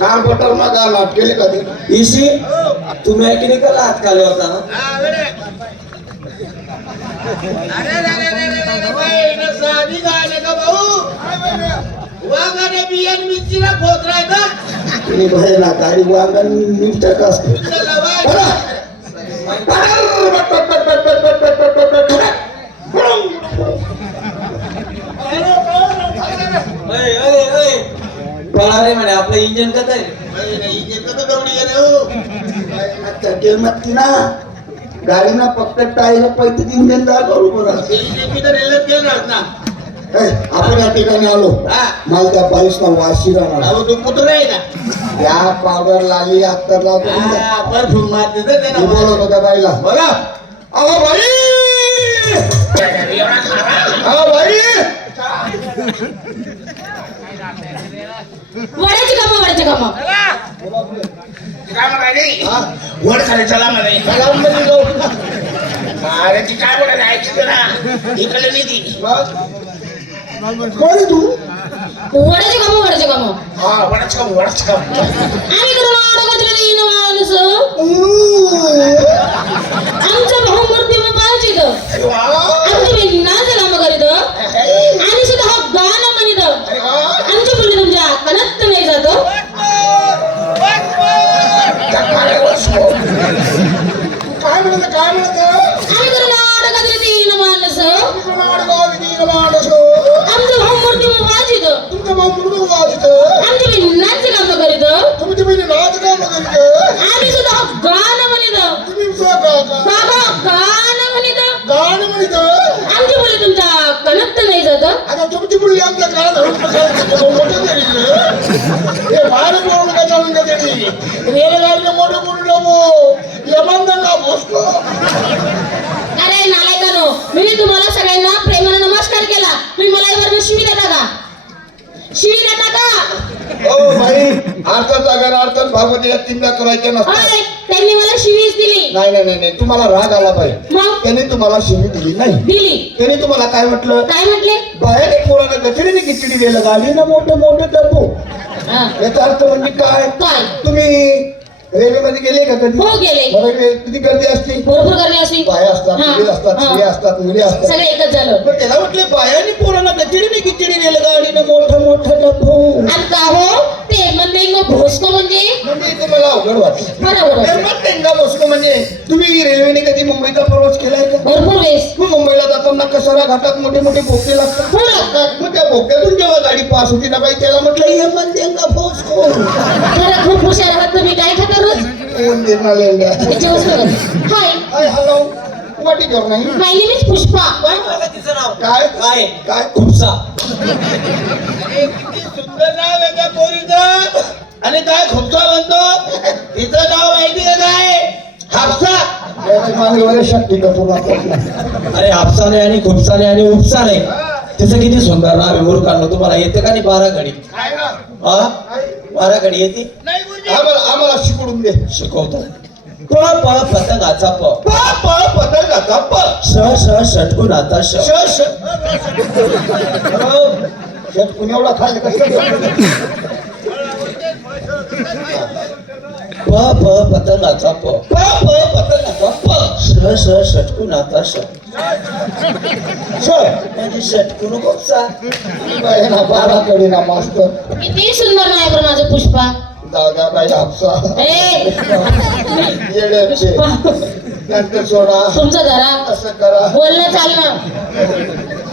Car butter मग नाट केले कधी इशी तू मेकॅनिकल हात खाली होता ना तुम्ही भरेला गाडी वांगण मिनिट असते पळाले म्हणे आपलं इंजिन कसं आहे नक्की ना गाडी ना फक्त टायर पैसे इंजन जा बरोबर आपण या ठिकाणी आलो मला त्या बाईस ना वाशी राहणार या पावडर लागली अत्तर लावतो बोलवतो त्या बाईला बघा अहो बाई अहो बाई वडाची कामं वड खाली चला म्हणे अरे ती काय बोलायला ऐकली ना इकडे नाही ती कोणी तू वडाची कामं हा वडाच काम आम्ही करून अडकतलं नाही ना माणूस आमचा भाऊ मूर्ती मग पाहिजे तर आमची नाच काम करीत आणि सुद्धा हा गाणं म्हणित आमची मुली तुमच्या कणत नाही जातो काय म्हणत आम्ही करून अडकतलं नाही माणूस आमचा भाऊ मूर्ती मग पाहिजे तुमचा भाऊ म्हणून वाजत आमची नाच काम करीत तुमची बहिणी नाच काम करीत आम्ही सुद्धा हा गाणं म्हणित तुम्ही बाबा गाणं म्हणित गाणं म्हणत आमची मुली तुमच्या कणत नाही जात आता तुमची मुली आमच्या काळात मोठं तरी बाहेर बोलून का चालून का तरी रेलगाडीने मोठं बोलून जाऊ यमांना बसतो अरे नालायकानो मी तुम्हाला सगळ्यांना प्रेमाने नमस्कार केला तुम्ही मला यावर शिवी देता का ओ भाई अर्थात अगर अर्थात भागवतीला चिंता करायच्या नसतात होय त्यांनी मला शिवीच दिली नाही तुम्हाला राग आला पाहिजे मग त्यांनी तुम्हाला शिवी दिली नाही दिली त्यांनी तुम्हाला काय म्हटलं काय म्हटले बाहेर एक पोराला गचडीने खिचडी गेलं गाडी ना मोठे डब्बू हा. याचा अर्थ म्हणजे काय काय तुम्ही रेल्वेमध्ये गेले का कधी हो गेले बरं किती गर्दी असते भरपूर करणे अशी बाया असतात हा. मुली असतात हा. स्त्रिया असतात मुली असतात सगळे एकच झालं पण त्याला म्हटले बायाने पोराला गचडीने खिचडी गेलं गाडीने मोठं डब्बू आणि का हो ते म्हणजे मग भोसको म्हणजे तुम्हाला अवघड वाटलं बरोबर मग टेंगा बसतो म्हणजे तुम्ही रेल्वेने कधी मुंबईचा प्रवास केलाय का भरपूर वेळेस मग मुंबईला जाताना कसारा घाटात मोठे बोके लागतात हो लागतात मग त्या बोक्यातून जेव्हा गाडी पास होती ना बाई त्याला म्हटलं ये मन टेंगा बसको खरं खूप हुशार आहात तुम्ही काय खाता रोज कोण देणार लेंड्या hi hi hello what is your name my name is Pushpa तिचं नाव काय काय काय खुपसा सुंदर नाव आहे त्या पोरीचं आणि काय खुपसा म्हणतो तिचं नाव माहिती का काय हापसा मागे वगैरे शक्ती कपूर अरे हापसाने आणि खुपसाने आणि उपसाने तिचं किती सुंदर नाव आहे मूर्खांनो तुम्हाला येते का नाही 12 घडी काय ना हा 12 घडी येते नाही गुरुजी आम्हाला शिकवून दे शिकवतो प प पतंगाचा प पतंगाचा प श षटकून आता श कुणी एवढा खाल्लं कसं प प पतंगाचा प पतंगाचा प श षटकून आता श म्हणजे षटकून खुपसा ना 12 कडे ना मास्तर किती सुंदर नाव आहे बरं माझं पुष्पा दादाबाई हापसा ए येड्याचे नंतर सोडा तुमचं धरा असं करा बोलणं चालणं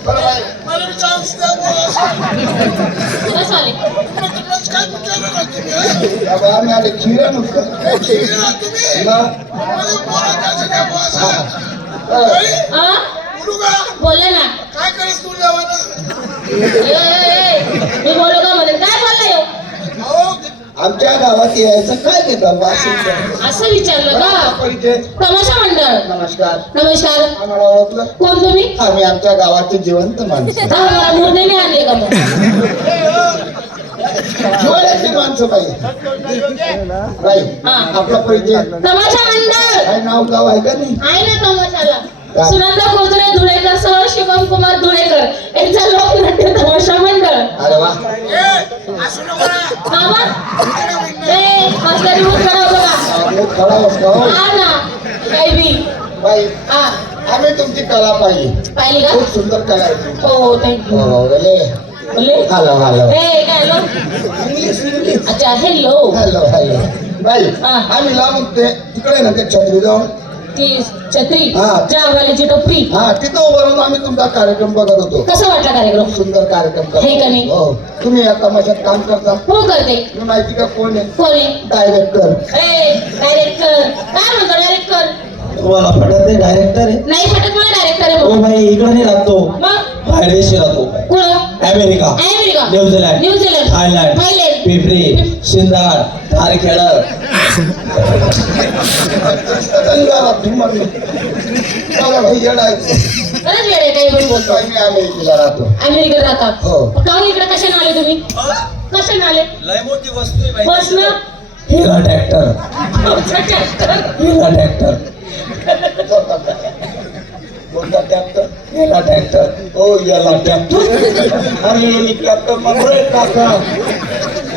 मला चान्स द्या boss. कसं आले मग तुम्हालाच काय विचारलं ना तुम्ही बाबा आम्ही आले खिरा नुसतं शिकला तुम्ही ना मला बोलायचं द्या boss. हा बोलू का बोलले ना काय करस तू जेवण मी बोलू का म्हणे काय बोलला येऊ अहो आमच्या गावात यायचं काय घेता वाशिंग असं विचारलं का परिचय तमाशा मंडळ नमस्कार नमस्कार आम्हाला ओळखलं कोण तुम्ही आम्ही आमच्या गावाचे जिवंत माणसं हा मला मुर्देने आणले का मग जिवाळ्याची माणसं बाई हा. आपला परिचय तमाशा मंडळ काय नाव गाव आहे का नाही आहे ना तमाशाला सुनंदा कोजरे धुळेकर सह शिवम कुमार धुळेकर यांचा लोकनाट्य तमाशा मंडळ अरे वा मामा ए मास्टर मूड खराब होतो का मूड खराब असतो हो. हा ना काही बी बाई हा आम्ही तुमची कला पाहिली पाहिली का खूप सुंदर कला आहे तुमची. हो थँक्यू हो, बोले. बोले हॅलो हॅलो ए काय लो इंग्लिश इंग्लिश अच्छा हॅलो हॅलो हॅलो बाई हा. आम्ही लांबून ते तिकडे ना ते छत्री जाऊन ती छत्री हा. जावाल्याची टोपी हा तिथं उभं राहून आम्ही तुमचा कार्यक्रम बघत होतो कसा वाटला कार्यक्रम खूप सुंदर कार्यक्रम हे का नाही? हो तुम्ही या तमाशात काम करता हो करते तुम्ही माहिती का कोण आहे कोणी डायरेक्टर ए डायरेक्टर काय म्हणतो डायरेक्टर तुम्हाला पटत नाही डायरेक्टर आहे नाही पटत मला डायरेक्टर आहे हो मग भाई इकडे नाही राहतो मग बाहेर देशी राहतो कुठं America America New Zealand New Zealand Thailand Thailand पिपरी शिंदाड तारखेडर बघा भाई येडा आहे. खरंच वेळ आहे काही पण बोलतो मी अमेरिकेला राहतो अमेरिकेत राहतात हो. का इकडे कशाने आले तुम्ही कशाने आले लय मोठी वस्तू आहे बस ना हिरा ट्रॅक्टर हिरा ट्रॅक्टर कोणता ट्रॅक्टर हिरा ट्रॅक्टर हो याला ट्रॅक्टर आणि ट्रॅक्टर मध्ये टाका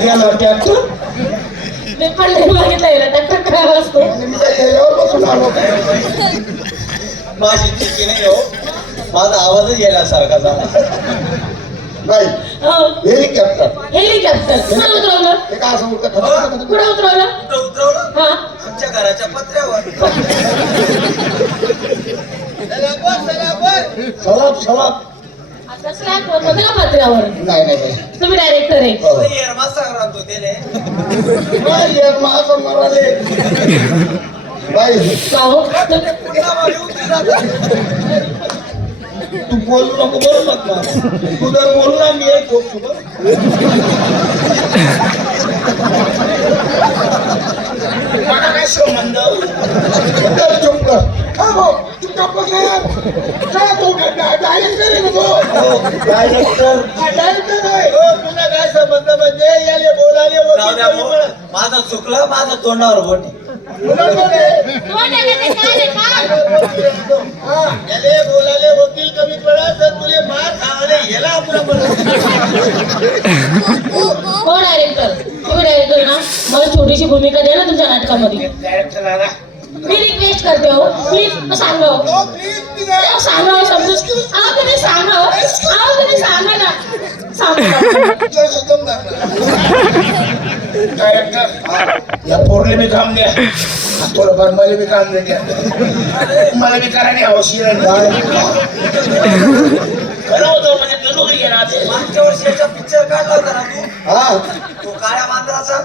याला ट्रॅक्टर मी पण नाही मागितलं ट्रॅक्टर काय असतो आणि मी काय याच्यावर बसून आलो माझी चुकी नाही हो माझा आवाजच गेल्यासारखा झाला बाई हो हेलिकॉप्टर हेलिकॉप्टर कुठं उतरवलं ते काय असं उडतं खरं कुठं उतरवलं उतरवलं हा आमच्या घराच्या पत्र्यावर सलाब सलाब कसला होतं का पत्र्यावर नाही नाही बाई तुम्ही डायरेक्टर आहे हो. एरमा सांगतो त्याने बाई यार महासंघ आले बाई का हो तू बोलू नको बोलू नको तू जर बोलू ना मी एक झोप काय संबंध चुप कर हा भाऊ, चुपचाप बस ना यार. काय तू डायरेक्टर आहे ना तो डायरेक्टर डायरेक्टर आहे हो, तुला काय संबंध म्हणजे याले बोलाले जाऊ द्या भाऊ. माझं चुकलं माझं तोंडावर बोट याले बोलाले वकील कमी पडा तर तुले मार खावाले याला आपला हो डायरेक्टर तुम्ही डायरेक्टर ना मला छोटीशी भूमिका द्या ना तुमच्या नाटकामध्ये डायरेक्टर आला मी रिक्वेस्ट करते हो प्लीज सांगा हो. अहो, सांगा हो समजून अहो तुम्ही सांगा हो अहो तुम्ही सांगा ना सांगा डायरेक्टर या पोरले मी काम द्या थोडंफार मला बी काम द्या मला बी करायला हौशी खरं होतं म्हणजे नोकरी घेणार मागच्या वर्षी पिक्चर काढला होता ना तू हा तो काळ्या मांजराचा